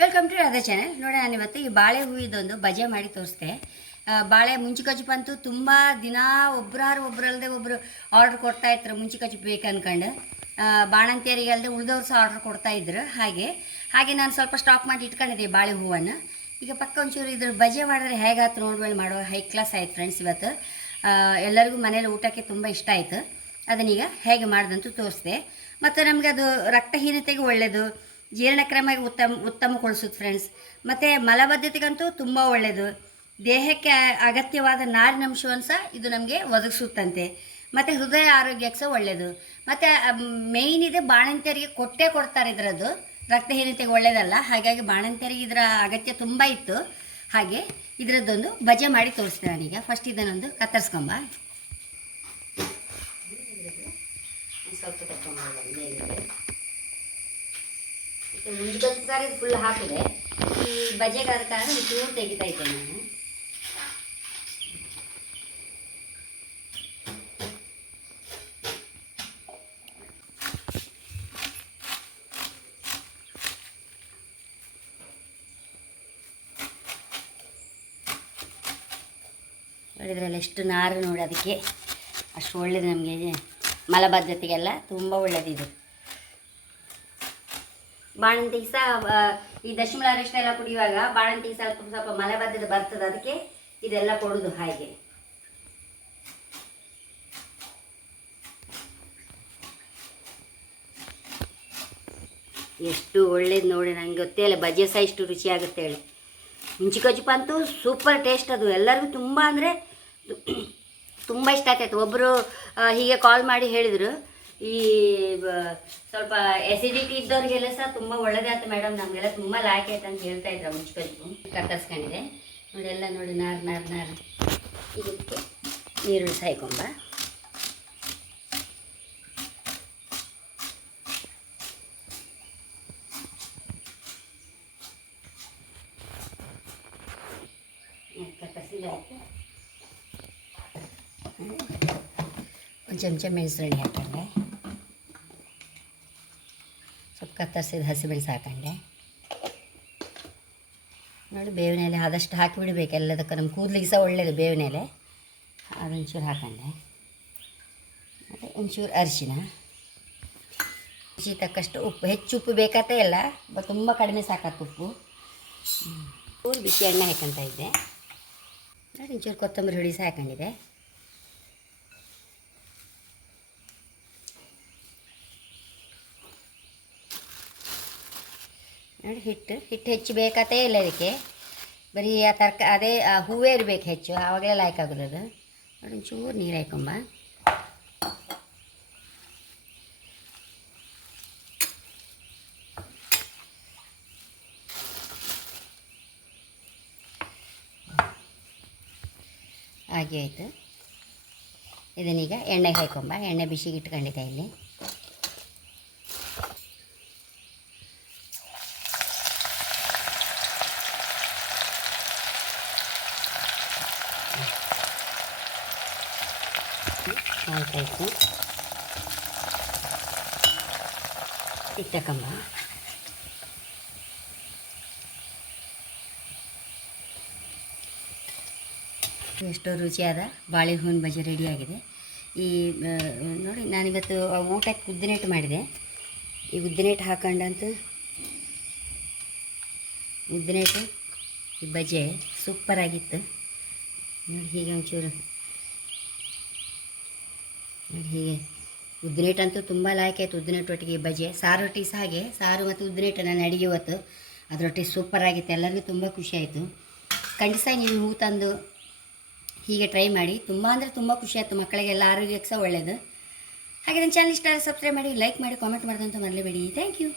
Welcome to ಅದೇ channel. ನೋಡಿ, ನಾನು ಇವತ್ತು ಈ ಬಾಳೆ ಹೂವಿದೊಂದು ಬಜೆ ಮಾಡಿ ತೋರಿಸ್ದೆ. ಬಾಳೆ ಮುಂಚಿಕಜ್ಜು ಅಂತೂ ತುಂಬ ದಿನ ಒಬ್ಬರಲ್ಲದೆ ಒಬ್ಬರು ಆರ್ಡ್ರ್ ಕೊಡ್ತಾ ಇರ್ತಾರೆ. ಮುಂಚಿಕಜ್ಜು ಬೇಕು ಅಂದ್ಕೊಂಡು ಬಾಣಂತಿಯರಿಗೆ ಅಲ್ಲದೆ ಉಳಿದವ್ರು ಸಹ ಆರ್ಡ್ರ್ ಕೊಡ್ತಾಯಿದ್ರು. ಹಾಗೆ ನಾನು ಸ್ವಲ್ಪ ಸ್ಟಾಕ್ ಮಾಡಿ ಇಟ್ಕೊಂಡಿದ್ದೆ ಬಾಳೆ ಹೂವನ್ನು. ಈಗ ಪಕ್ಕ ಒಂಚೂರು ಇದ್ರ ಬಜೆ ಮಾಡಿದ್ರೆ ಹೇಗಾಯ್ತು ನೋಡ್ಮೇಲೆ ಮಾಡುವ ಹೈ ಕ್ಲಾಸ್ ಆಯ್ತು ಫ್ರೆಂಡ್ಸ್. ಇವತ್ತು ಎಲ್ಲರಿಗೂ ಮನೇಲಿ ಊಟಕ್ಕೆ ತುಂಬ ಇಷ್ಟ ಆಯಿತು. ಅದನ್ನೀಗ ಹೇಗೆ ಮಾಡಿದಂತೂ ತೋರಿಸ್ದೆ. ಮತ್ತು ನಮಗೆ ಅದು ರಕ್ತಹೀನತೆಗೆ ಒಳ್ಳೆಯದು, ಜೀರ್ಣಕ್ರಮಕ್ಕೆ ಉತ್ತಮಗೊಳಿಸುತ್ತೆ ಫ್ರೆಂಡ್ಸ್. ಮತ್ತು ಮಲಬದ್ಧತೆಗಂತೂ ತುಂಬ ಒಳ್ಳೆಯದು. ದೇಹಕ್ಕೆ ಅಗತ್ಯವಾದ ನಾರಿನಂಶವನ್ನು ಸಹ ಇದು ನಮಗೆ ಒದಗಿಸುತ್ತಂತೆ. ಮತ್ತು ಹೃದಯ ಆರೋಗ್ಯಕ್ಕೆ ಸಹ ಒಳ್ಳೆಯದು. ಮತ್ತು ಮೇಯ್ನ್ ಇದೆ, ಬಾಣಂತಿಯರಿಗೆ ಕೊಡ್ತಾರೆ ಇದರದ್ದು. ರಕ್ತಹೀನತೆಗೆ ಒಳ್ಳೆಯದಲ್ಲ, ಹಾಗಾಗಿ ಬಾಣಂತಿಯರಿಗೆ ಇದರ ಅಗತ್ಯ ತುಂಬ ಇತ್ತು. ಹಾಗೆ ಇದರದ್ದೊಂದು ಬಜೆ ಮಾಡಿ ತೋರಿಸ್ತೇನೆ ನಾನೀಗ. ಫಸ್ಟ್ ಇದನ್ನೊಂದು ಕತ್ತರಿಸ್ಕೊಂಬ, ಸ್ವಲ್ಪ ಮುಂಚಿಗೆ ಫುಲ್ ಹಾಕಿದೆ. ಈ ಬಜೆಗಾದ ಕಾರಣ ಚೂರು ತೆಗಿತಾ ಇದ್ದೇನೆ ನಾನು. ನೋಡಿದ್ರಲ್ಲ ಎಷ್ಟು ನಾರು ನೋಡಿ, ಅದಕ್ಕೆ ಅಷ್ಟು ಒಳ್ಳೆಯದು ನಮಗೆ ಮಲಬದ್ಧತೆಗೆಲ್ಲ ತುಂಬ ಒಳ್ಳೆಯದಿದೆ. ಬಾಣಂತಿಗೆ ಸಹ ಈ ದಶಮೂಲ ಅರಿಶಿನ ಎಲ್ಲ ಕುಡಿಯುವಾಗ ಬಾಣಂತಿಗೆ ಸ್ವಲ್ಪ ಮಲಬದ್ಧತೆ ಬರ್ತದೆ, ಅದಕ್ಕೆ ಇದೆಲ್ಲ ಕೊಡೋದು. ಹಾಗೆ ಎಷ್ಟು ಒಳ್ಳೇದು ನೋಡಿ, ನನಗೆ ಗೊತ್ತೇ ಇಲ್ಲ ಬಜೆ ಸಹ ಇಷ್ಟು ರುಚಿಯಾಗುತ್ತೆ ಹೇಳಿ. ಮುಂಚಿಕಜ್ಜು ಅಂತೂ ಸೂಪರ್ ಟೇಸ್ಟ್. ಅದು ಎಲ್ಲರಿಗೂ ತುಂಬ ಅಂದರೆ ತುಂಬ ಇಷ್ಟ ಆಗ್ತಾಯಿತ್ತು. ಒಬ್ಬರು ಹೀಗೆ ಕಾಲ್ ಮಾಡಿ ಹೇಳಿದರು, ಈ ಸ್ವಲ್ಪ ಎಸಿಡಿಟಿ ಇದ್ದವ್ರಿಗೆಲ್ಲ ಸಹ ತುಂಬ ಒಳ್ಳೆದಾಯ್ತು ಮೇಡಮ್, ನಮಗೆಲ್ಲ ತುಂಬ ಲಾಯ್ಕ್ ಆಯ್ತು ಅಂತ ಹೇಳ್ತಾ ಇದ್ರು. ಮುಂಚಿಕಜ್ಜು ಕತ್ತರಿಸ್ಕೊಂಡಿದೆ ನೋಡಿ, ಎಲ್ಲ ನೋಡಿ ನಾರು. ಇದಕ್ಕೆ ನೀರುಳ್ಳಿ ಸಾಯ್ಕೊಂಬ, ಕತ್ತರಿಸಿದಾಯ್ತು. ಒಂದು ಚಮಚ ಮೆಣಸು ಹಾಕೊಂಡೆ, ಸ್ವಲ್ಪ ಕತ್ತರಿಸಿದ ಹಸಿಮೆಣಸು ಹಾಕೊಂಡೆ ನೋಡಿ. ಬೇವಿನ ಎಲೆ ಆದಷ್ಟು ಹಾಕಿಬಿಡಬೇಕು ಎಲ್ಲದಕ್ಕೂ, ನಮ್ಮ ಕೂದಲಿಗೆ ಸಹ ಒಳ್ಳೆಯದು ಬೇವಿನ ಎಲೆ. ಅದೊಂಚೂರು ಹಾಕೊಂಡೆ. ಮತ್ತು ಒಂಚೂರು ಅರಿಶಿನ, ರುಚಿ ತಕ್ಕಷ್ಟು ಉಪ್ಪು. ಹೆಚ್ಚು ಉಪ್ಪು ಬೇಕಾಗ್ತಾ ಇಲ್ಲ, ತುಂಬ ಕಡಿಮೆ ಸಾಕತ್ತು ಉಪ್ಪು. ಚೂರು ಬಿಸಿ ಎಣ್ಣೆ ಹಾಕೊಂತ ಇದ್ದೆ ನೋಡಿ. ಒಂಚೂರು ಕೊತ್ತಂಬರಿ ಹುಡಿ ಸಹ ಹಾಕೊಂಡಿದೆ. ನೋಡಿ, ಹಿಟ್ಟು ಹೆಚ್ಚು ಬೇಕಾತೇ ಇಲ್ಲ ಇದಕ್ಕೆ, ಬರೀ ಅದೇ ಹೂವೇ ಇರಬೇಕು ಹೆಚ್ಚು, ಆವಾಗಲೇ ಲಾಯ್ಕ್ ಆಗೋದು ಅದು. ನೋಡಿ, ಒಂಚೂರು ನೀರು ಹಾಕೊಂಬ, ಹಾಗೆ ಆಯಿತು. ಇದನ್ನೀಗ ಎಣ್ಣೆಗೆ ಹಾಕೊಂಬ, ಎಣ್ಣೆ ಬಿಸಿಗೆ ಇಟ್ಕೊಂಡಿದ್ದೆ ಇಲ್ಲಿ. ಆಯ್ತಾಯಿತು, ಇಟ್ಟಕಂಬ. ಎಷ್ಟೋ ರುಚಿಯಾದ ಬಾಳೆ ಹೂವಿನ ಬಜೆ ರೆಡಿಯಾಗಿದೆ. ಈ ನೋಡಿ, ನಾನಿವತ್ತು ಊಟಕ್ಕೆ ಉದ್ದಿನಟ್ಟು ಮಾಡಿದೆ. ಈ ಉದ್ದಿನಟ್ಟು ಹಾಕೊಂಡಂತೂ ಉದ್ದಿನಟ್ಟು ಈ ಬಜೆ ಸೂಪರಾಗಿತ್ತು ನೋಡಿ. ಹೀಗೆ ಒಂಚೂರು ನೋಡಿ, ಹೀಗೆ ಉದ್ದಿನಟ್ಟು ಅಂತೂ ತುಂಬ ಲಾಯ್ಕ್ ಆಯಿತು. ಉದ್ದಿನಟ್ಟು ಒಟ್ಟಿಗೆ ಬಜೆ, ಸಾರು ರೊಟ್ಟಿ ಸಹ ಹಾಗೆ, ಸಾರು ಮತ್ತು ಉದ್ದಿನಟ್ಟು ನಾನು ಅಡುಗೆ ಇವತ್ತು ಅದರೊಟ್ಟಿಗೆ ಸೂಪರಾಗಿತ್ತು. ಎಲ್ಲರಿಗೂ ತುಂಬ ಖುಷಿ ಆಯಿತು. ಖಂಡಿತ ನೀವು ಹೂ ತಂದು ಹೀಗೆ ಟ್ರೈ ಮಾಡಿ, ತುಂಬ ಅಂದರೆ ತುಂಬ ಖುಷಿ ಆಯಿತು. ಮಕ್ಕಳಿಗೆಲ್ಲ ಆರೋಗ್ಯಕ್ಕೆ ಸಹ ಒಳ್ಳೆಯದು. ಹಾಗೆ ನನ್ನ ಚಾನಲ್ ಇಷ್ಟ ಸಬ್ಸ್ಕ್ರೈಬ್ ಮಾಡಿ, ಲೈಕ್ ಮಾಡಿ, ಕಾಮೆಂಟ್ ಮಾಡೋದಂತ ಮರಲೇಬೇಡಿ. Thank you.